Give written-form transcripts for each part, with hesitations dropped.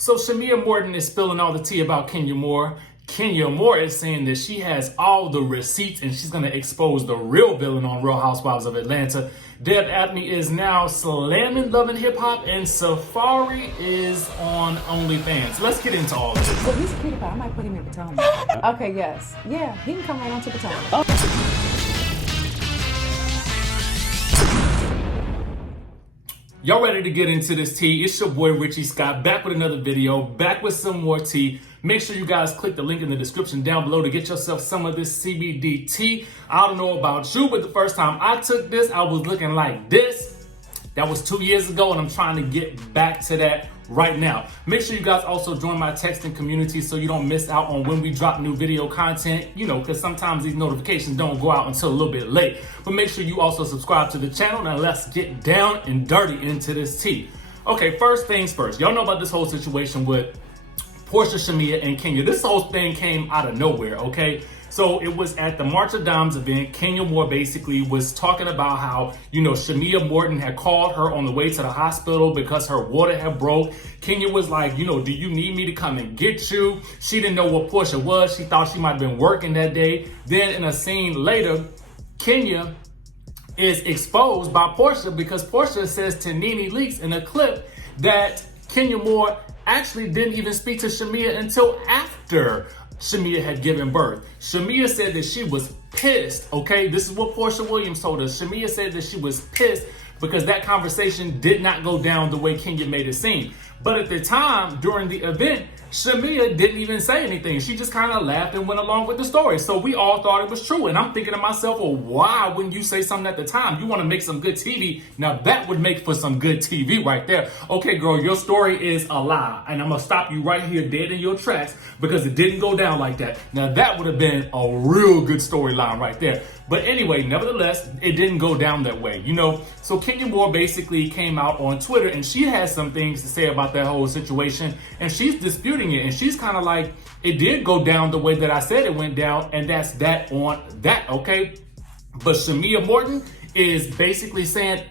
So Shamea Morton is spilling all the tea about Kenya Moore. Kenya Moore is saying that she has all the receipts and she's going to expose the real villain on Real Housewives of Atlanta. Dev Abney is now slamming Love and Hip Hop, and Safaree is on OnlyFans. Let's get into all of this. Well, he's a cutie pie. I might put him in Potomac. Okay, yes. Yeah, he can come right on to Potomac. Y'all ready to get into this tea? It's your boy Richie Scott, back with another video, back with some more tea. Make sure you guys click the link in the description down below to get yourself some of this CBD tea. I don't know about you, but the first time I took this, I was looking like this. That was 2 years ago, and I'm trying to get back to that right now. Make sure you guys also join my texting community so you don't miss out on when we drop new video content, because sometimes these notifications don't go out until a little bit late. But make sure you also subscribe to the channel. Now let's get down and dirty into this tea. Okay, first things first. Y'all know about this whole situation with Porsha, Shamea, and Kenya. This whole thing came out of nowhere, okay? So it was at the March of Dimes event. Kenya Moore basically was talking about how, Shamea Morton had called her on the way to the hospital because her water had broke. Kenya was like, do you need me to come and get you? She didn't know what Porsha was. She thought she might have been working that day. Then in a scene later, Kenya is exposed by Porsha because Porsha says to Nene Leakes in a clip that Kenya Moore actually didn't even speak to Shamea until after Shamea had given birth. Shamea said that she was pissed, okay? This is what Porsha Williams told us. Shamea said that she was pissed because that conversation did not go down the way Kenya made it seem. But at the time, during the event, Shamea didn't even say anything. She just kind of laughed and went along with the story. So we all thought it was true. And I'm thinking to myself, well, why wouldn't you say something at the time? You want to make some good TV. Now that would make for some good TV right there. Okay, girl, your story is a lie. And I'm going to stop you right here dead in your tracks because it didn't go down like that. Now that would have been a real good storyline right there. But anyway, nevertheless, it didn't go down that way, So Kenya Moore basically came out on Twitter and she has some things to say about that whole situation. And she's disputing it. And she's kind of like, it did go down the way that I said it went down. And that's that on that, okay? But Shamea Morton is basically saying,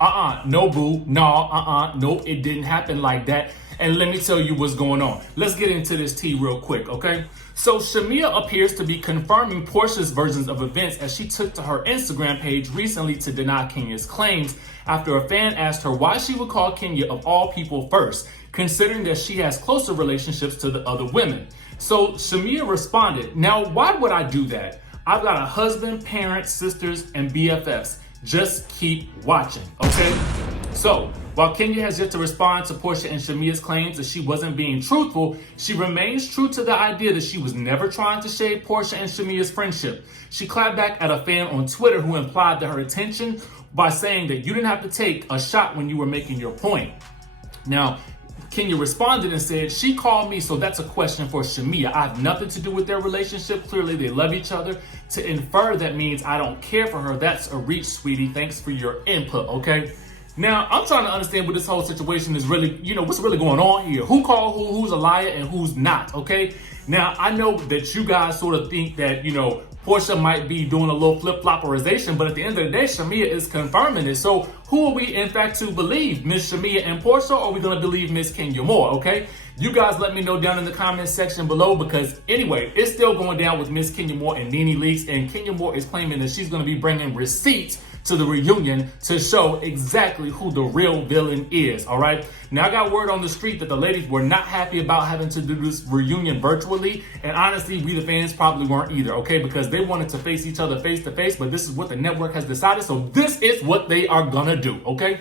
no boo, no, it didn't happen like that. And let me tell you what's going on. Let's get into this tea real quick, okay? So Shamea appears to be confirming Porsha's versions of events as she took to her Instagram page recently to deny Kenya's claims after a fan asked her why she would call Kenya of all people first, considering that she has closer relationships to the other women. So Shamea responded, now why would I do that? I've got a husband, parents, sisters, and BFFs. Just keep watching, okay? So, while Kenya has yet to respond to Porsha and Shamea's claims that she wasn't being truthful, she remains true to the idea that she was never trying to shade Porsha and Shamea's friendship. She clapped back at a fan on Twitter who implied that her intention by saying that you didn't have to take a shot when you were making your point. Now, Kenya responded and said, she called me, so that's a question for Shamea. I have nothing to do with their relationship. Clearly, they love each other. To infer that means I don't care for her. That's a reach, sweetie. Thanks for your input, okay? Now, I'm trying to understand what this whole situation is really, what's really going on here. Who called who, who's a liar, and who's not, okay? Now, I know that you guys sort of think that, Porsha might be doing a little flip-flopperization, but at the end of the day, Shamea is confirming it. So who are we, in fact, to believe? Miss Shamea and Porsha, or are we going to believe Miss Kenya Moore, okay? You guys let me know down in the comment section below because, anyway, it's still going down with Miss Kenya Moore and Nene Leakes, and Kenya Moore is claiming that she's going to be bringing receipts to the reunion to show exactly who the real villain is, all right? Now, I got word on the street that the ladies were not happy about having to do this reunion virtually, and honestly, we the fans probably weren't either, okay? Because they wanted to face each other face to face, but this is what the network has decided, so this is what they are gonna do, okay?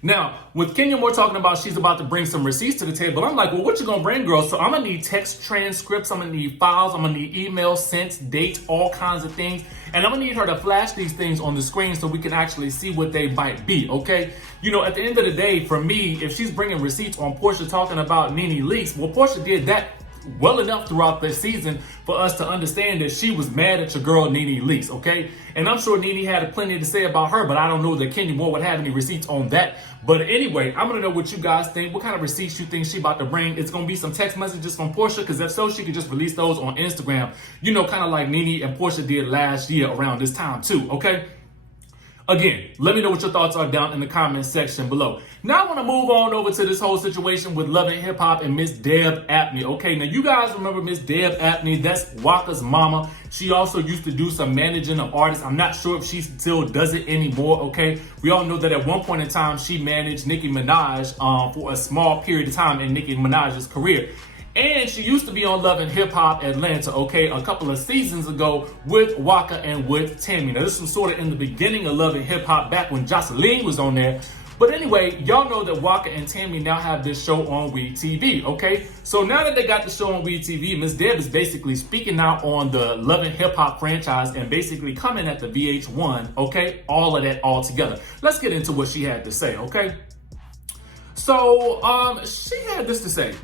Now, with Kenya Moore talking about she's about to bring some receipts to the table, I'm like, well, what you gonna bring, girl? So I'm gonna need text transcripts, I'm gonna need files, I'm gonna need emails, sent, dates, all kinds of things. And I'm gonna need her to flash these things on the screen so we can actually see what they might be, okay? At the end of the day, for me, if she's bringing receipts on Porsha talking about Nene Leakes, well, Porsha did that well enough throughout this season for us to understand that she was mad at your girl Nene Leakes, okay? And I'm sure Nene had plenty to say about her, but I don't know that Kenya Moore would have any receipts on that. But anyway, I'm gonna know what you guys think. What kind of receipts you think she about to bring? It's gonna be some text messages from Porsha, because if so, she could just release those on Instagram, kind of like Nene and Porsha did last year around this time too, okay? Again, let me know what your thoughts are down in the comment section below. Now I want to move on over to this whole situation with Love and Hip Hop and Miss Deb Apney. Okay, now you guys remember Miss Deb Apney? That's Waka's mama. She also used to do some managing of artists. I'm not sure if she still does it anymore. Okay, we all know that at one point in time she managed Nicki Minaj for a small period of time in Nicki Minaj's career. And she used to be on Love and Hip Hop Atlanta, okay, a couple of seasons ago with Waka and with Tammy. Now, this was sort of in the beginning of Love and Hip Hop, back when Jocelyn was on there. But anyway, y'all know that Waka and Tammy now have this show on WeTV, okay? So now that they got the show on WeTV, Miss Deb is basically speaking out on the Love and Hip Hop franchise and basically coming at the VH1, okay? All of that all together. Let's get into what she had to say, okay? So, she had this to say.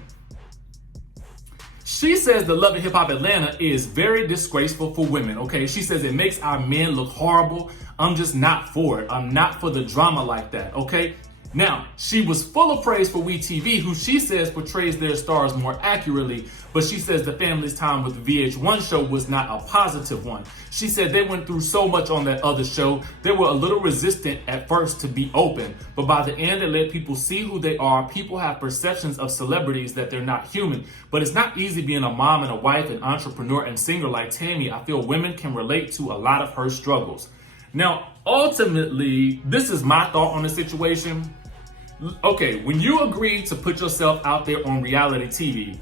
She says the Love and Hip Hop Atlanta is very disgraceful for women, okay? She says it makes our men look horrible. I'm just not for it. I'm not for the drama like that, okay? Now, she was full of praise for WeTV, who she says portrays their stars more accurately, but she says the family's time with the VH1 show was not a positive one. She said they went through so much on that other show, they were a little resistant at first to be open, but by the end, it let people see who they are. People have perceptions of celebrities that they're not human, but it's not easy being a mom and a wife, an entrepreneur and singer like Tammy. I feel women can relate to a lot of her struggles. Now, ultimately, this is my thought on the situation. Okay, when you agree to put yourself out there on reality TV,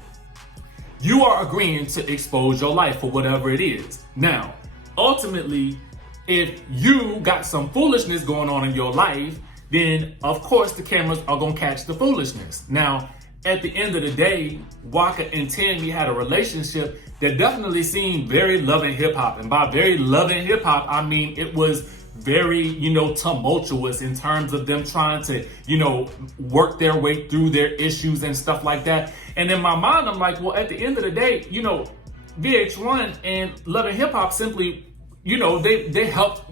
you are agreeing to expose your life for whatever it is. Now, ultimately, if you got some foolishness going on in your life, then of course the cameras are gonna catch the foolishness. Now, at the end of the day, Waka and Tammy had a relationship that definitely seemed very Love and Hip Hop. And by very Love and Hip Hop, I mean it was very, tumultuous in terms of them trying to, work their way through their issues and stuff like that. And in my mind, I'm like, well, at the end of the day, VH1 and Love and Hip Hop simply, they helped,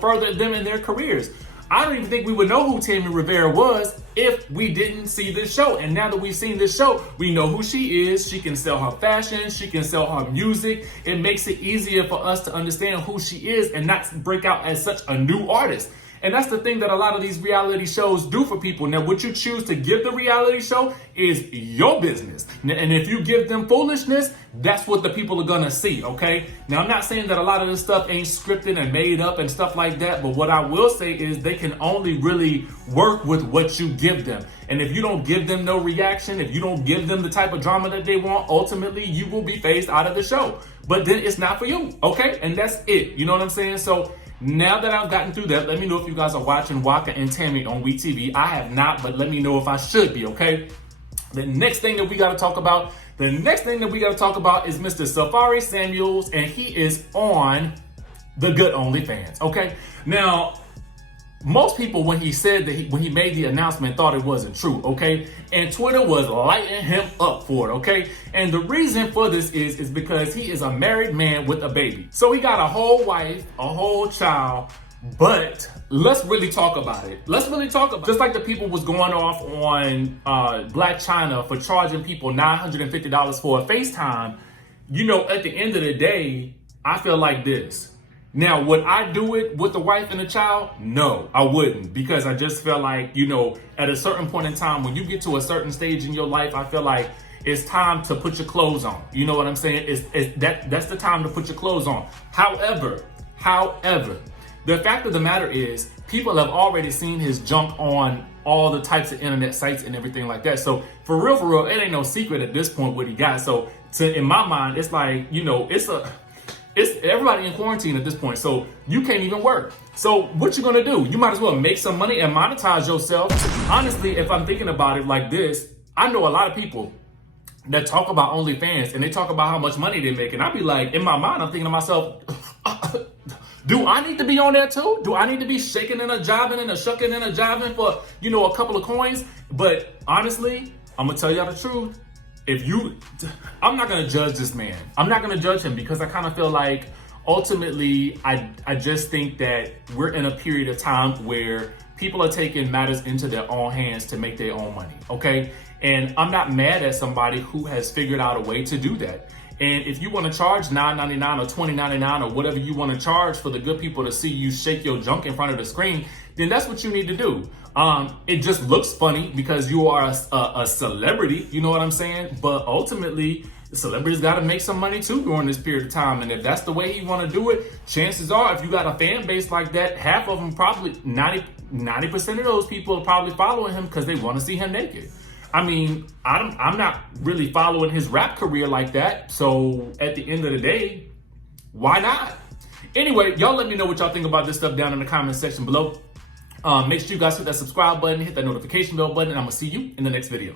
further them in their careers. I don't even think we would know who Tammy Rivera was if we didn't see this show. And now that we've seen this show, we know who she is. She can sell her fashion. She can sell her music. It makes it easier for us to understand who she is and not break out as such a new artist. And that's the thing that a lot of these reality shows do for people. Now, what you choose to give the reality show is your business. And if you give them foolishness, that's what the people are gonna see, okay? Now, I'm not saying that a lot of this stuff ain't scripted and made up and stuff like that, but what I will say is they can only really work with what you give them. And if you don't give them no reaction, if you don't give them the type of drama that they want, ultimately you will be phased out of the show. But then it's not for you, okay? And that's it, you know what I'm saying? So now that I've gotten through that, let me know if you guys are watching Waka and Tammy on WeTV. I have not, but let me know if I should be, okay? The next thing that we got to talk about is Mr. Safaree Samuels, and he is on the Good OnlyFans, okay? Now, most people, when he said that when he made the announcement, thought it wasn't true, okay? And Twitter was lighting him up for it, okay? And the reason for this is because he is a married man with a baby. So he got a whole wife, a whole child, but let's really talk about it. Just like the people was going off on Black China for charging people $950 for a FaceTime, at the end of the day, I feel like this. Now, would I do it with the wife and the child? No, I wouldn't, because I just feel like, at a certain point in time, when you get to a certain stage in your life, I feel like it's time to put your clothes on. You know what I'm saying? That's the time to put your clothes on. However, the fact of the matter is, people have already seen his junk on all the types of internet sites and everything like that. So for real, it ain't no secret at this point what he got. So in my mind, it's like, it's everybody in quarantine at this point, so you can't even work. So what you gonna do? You might as well make some money and monetize yourself. Honestly, if I'm thinking about it like this, I know a lot of people that talk about OnlyFans and they talk about how much money they make, and I be like, in my mind, I'm thinking to myself, do I need to be on there too? Do I need to be shaking and a jiving and a shucking and a jiving for, a couple of coins? But honestly, I'm gonna tell y'all the truth. I'm not gonna judge this man. I'm not gonna judge him because I kind of feel like ultimately, I just think that we're in a period of time where people are taking matters into their own hands to make their own money, okay? And I'm not mad at somebody who has figured out a way to do that. And if you want to charge $9.99 or $20.99 or whatever you want to charge for the good people to see you shake your junk in front of the screen, then that's what you need to do. It just looks funny because you are a celebrity, you know what I'm saying? But ultimately, the celebrities got to make some money too during this period of time. And if that's the way you want to do it, chances are, if you got a fan base like that, half of them, probably 90% of those people are probably following him because they want to see him naked. I mean, I'm not really following his rap career like that. So at the end of the day, why not? Anyway, y'all let me know what y'all think about this stuff down in the comment section below. Make sure you guys hit that subscribe button, hit that notification bell button, and I'm gonna see you in the next video.